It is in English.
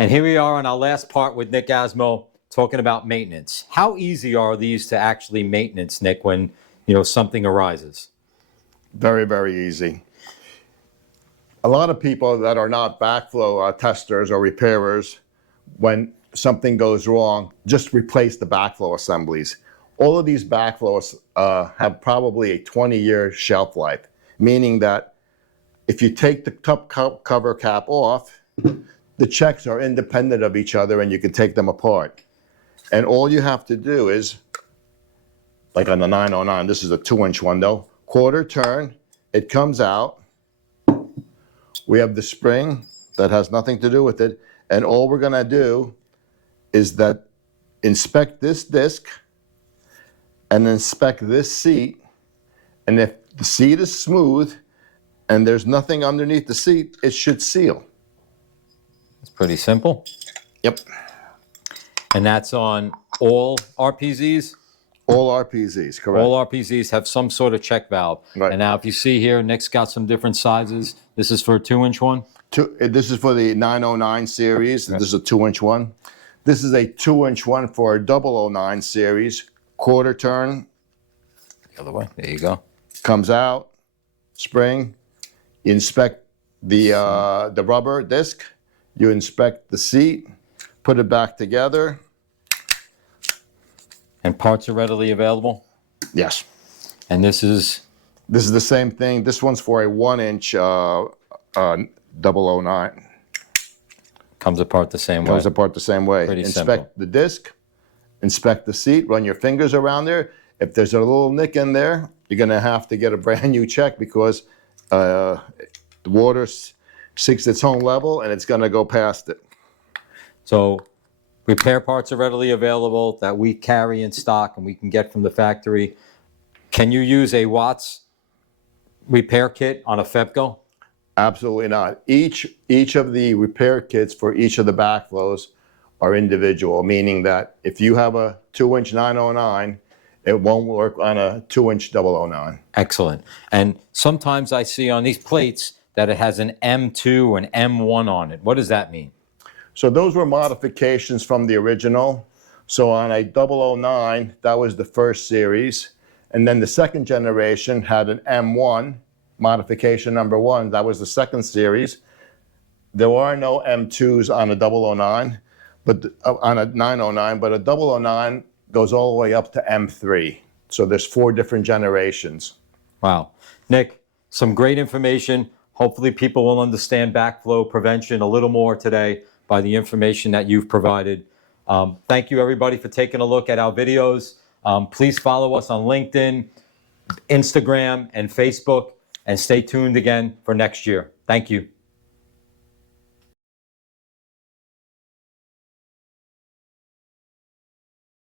And here we are on our last part with Nick Azmo talking about maintenance. How easy are these to actually maintenance, Nick, when something arises? Very, very easy. A lot of people that are not backflow testers or repairers, when something goes wrong, just replace the backflow assemblies. All of these backflows have probably a 20-year shelf life, meaning that if you take the top cover cap off, the checks are independent of each other and you can take them apart. And all you have to do is, like on the 909, this is a 2-inch one though, quarter turn, it comes out. We have the spring that has nothing to do with it. And all we're gonna do is that inspect this disc and inspect this seat. And if the seat is smooth and there's nothing underneath the seat, it should seal. It's pretty simple. Yep. And that's on all RPZs? All RPZs, correct. All RPZs have some sort of check valve. Right. And now if you see here, Nick's got some different sizes. This is for a 2-inch one? This is for the 909 series. Okay. This is a 2-inch one. This is a 2-inch one for a 009 series. Quarter turn. The other way. There you go. Comes out. Spring. You inspect the rubber disc. You inspect the seat. Put it back together. And parts are readily available? Yes. And this is? This is the same thing. This one's for a 1-inch 009. Comes apart the same way. Comes apart the same way. Pretty inspect simple. The disc. Inspect the seat. Run your fingers around there. If there's a little nick in there, you're going to have to get a brand new check because the water seeks its own level and it's going to go past it. So repair parts are readily available that we carry in stock and we can get from the factory. Can you use a Watts repair kit on a FEBCO? Absolutely not. Each of the repair kits for each of the backflows are individual, meaning that if you have a 2-inch 909, it won't work on a 2-inch 009. Excellent. And sometimes I see on these plates that it has an M2 or an M1 on it. What does that mean? So those were modifications from the original. So on a 009, that was the first series. And then the second generation had an M1, modification number 1. That was the second series. There are no M2s on a 009, but on a 909, but a 009 goes all the way up to M3. So there's 4 different generations. Wow. Nick, some great information. Hopefully people will understand backflow prevention a little more today by the information that you've provided. Thank you everybody for taking a look at our videos. Please follow us on LinkedIn, Instagram, and Facebook, and stay tuned again for next year. Thank you.